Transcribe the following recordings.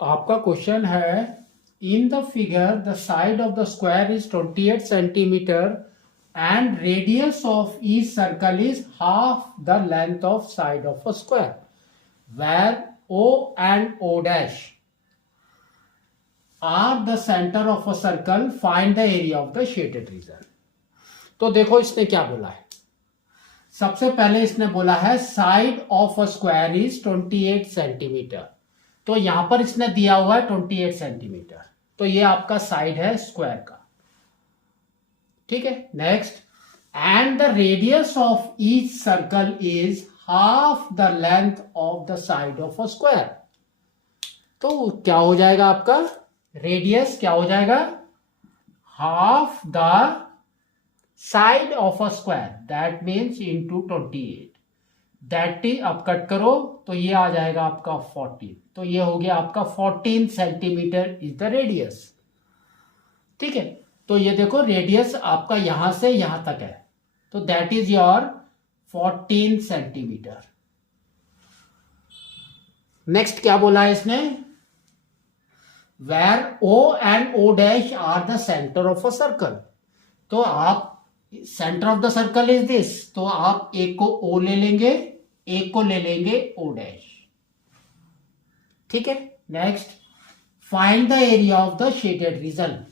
आपका क्वेश्चन है in the figure the side of the square is 28 centimetre and radius of each circle is half the length of side of a square where O and O dash are the centre of a circle find the area of the shaded region. तो देखो इसने क्या बोला है। सबसे पहले इसने बोला है side of a square is 28 centimetre. तो यहां पर इसने दिया हुआ है 28 सेंटीमीटर, तो ये आपका साइड है स्क्वायर का। ठीक है, next, and the radius of each circle is half the length of the side of a square. तो क्या हो जाएगा आपका रेडियस, क्या हो जाएगा half the side of a square, that means into 28। That is अब कट करो तो ये आ जाएगा आपका 14। तो ये हो गया आपका 14 सेंटीमीटर इज द रेडियस। ठीक है, तो ये देखो रेडियस आपका यहां से यहां तक है, तो that is your 14 centimetre. Next क्या बोला है इसने, where O and O dash are the centre of a circle. तो आप centre of the circle is this, तो आप एक को ओ ले लेंगे, एक को ले लेंगे ओ डैश। ठीक है, next, find the area of the shaded region.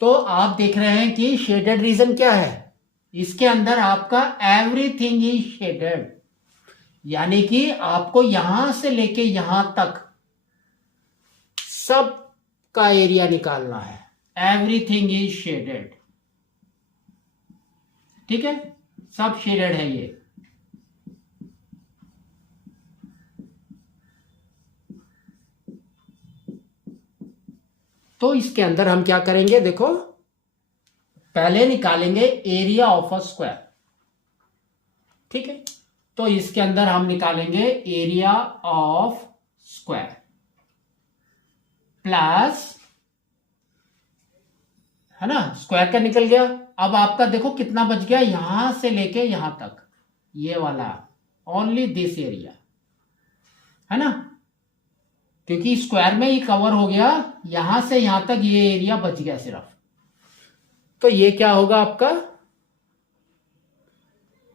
तो आप देख रहे हैं कि शेडेड रीजन क्या है, इसके अंदर आपका एवरीथिंग इज शेडेड, यानी कि आपको यहां से लेके यहां तक सब का एरिया निकालना है। Everything is shaded. ठीक है, सब शेडेड है ये। तो इसके अंदर हम क्या करेंगे, देखो पहले निकालेंगे एरिया ऑफ अ स्क्वायर। ठीक है, तो इसके अंदर हम निकालेंगे एरिया ऑफ स्क्वायर प्लस, है ना, स्क्वायर का निकल गया। अब आपका देखो कितना बच गया, यहां से लेके यहां तक, ये वाला ओनली दिस एरिया, है ना, क्योंकि स्क्वायर में ही कवर हो गया, यहां से यहां तक ये एरिया बच गया सिर्फ। तो ये क्या होगा आपका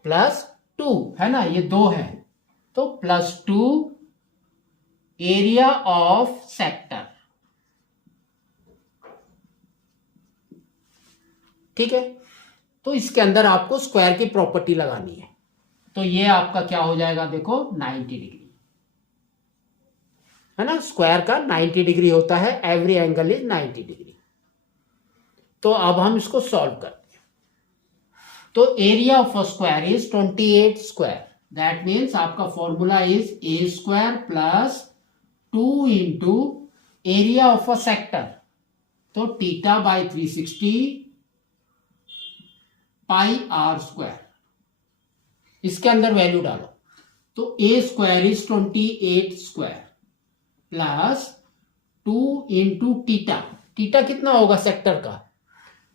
+2, है ना, ये 2 है, तो +2 एरिया ऑफ सेक्टर। ठीक है, तो इसके अंदर आपको स्क्वायर की प्रॉपर्टी लगानी है। तो ये आपका क्या हो जाएगा, देखो 90 डिग्री, है ना, स्क्वायर का 90 डिग्री होता है, एवरी एंगल इज 90 डिग्री। तो अब हम इसको सॉल्व करते हैं। तो area of a square is 28 square, that means आपका formula is a square plus 2 into area of a sector, तो theta by 360 pi r square. इसके अंदर वैल्यू डालो, तो a square is 28 square plus 2 into theta. Theta कितना होगा sector का,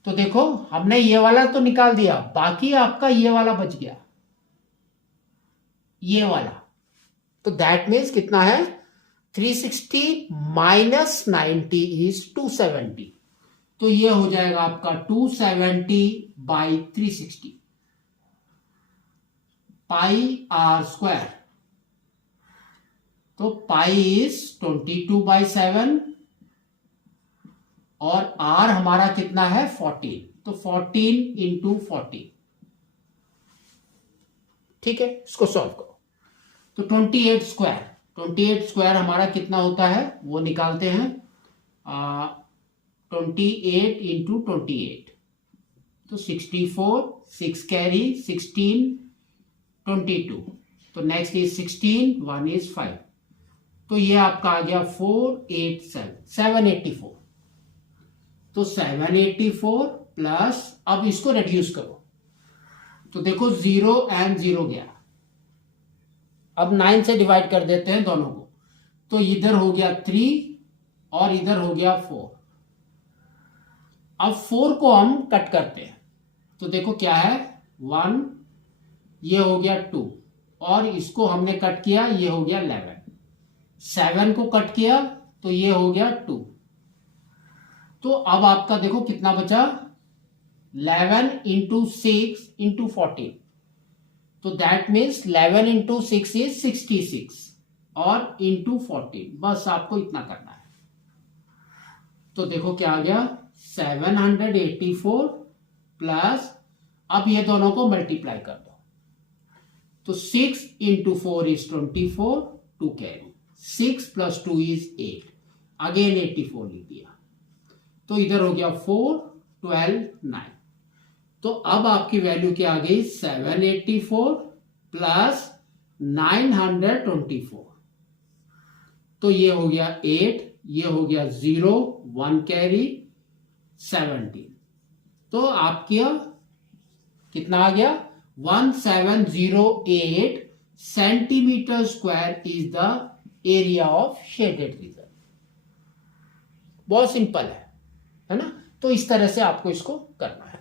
तो देखो हमने ये वाला तो निकाल दिया, बाकी आपका ये वाला बच गया, ये वाला। तो दैट मीन्स कितना है, 360 माइनस 90 इज 270। तो ये हो जाएगा आपका 270 बाई 360 पाई आर स्क्वायर। तो पाई इज 22/7 और आर हमारा कितना है 14, तो 14 इंटू 40। ठीक है, इसको सॉल्व करो। तो 28 स्क्वायर, 28 स्क्वायर हमारा कितना होता है वो निकालते हैं, 28 इंटू 28, तो 64, 6 कैरी 16, 22, तो नेक्स्ट इज 16, 1 इज 5, तो ये आपका आ गया 784। तो 784 प्लस, अब इसको रिड्यूस करो, तो देखो 0 एंड 0 गया, अब 9 से डिवाइड कर देते हैं दोनों को, तो इधर हो गया 3 और इधर हो गया 4। अब 4 को हम कट करते हैं, तो देखो क्या है 1, ये हो गया 2 और इसको हमने कट किया, ये हो गया 11। 7 को कट किया तो ये हो गया 2। तो अब आपका देखो कितना बचा, 11 इंटू 6 इंटू 14, तो दैट मीन्स 11 इंटू 6 इज 66 और इंटू 14, बस आपको इतना करना है। तो देखो क्या आ गया, 784 प्लस, अब ये दोनों को मल्टीप्लाई कर दो, तो 6 into 4 is 24, 2 carry, 6 plus 2 is 8, again 84 लिख दिया, तो इधर हो गया 4, 12, 9। तो अब आपकी वैल्यू क्या आ गई, 784 प्लस 924, तो ये हो गया 8, ये हो गया 0, 1 कैरी, 17। तो आपकी कितना आ गया, 1708 centimetre square is the area of shaded region. बहुत सिंपल है ना। तो इस तरह से आपको इसको करना है।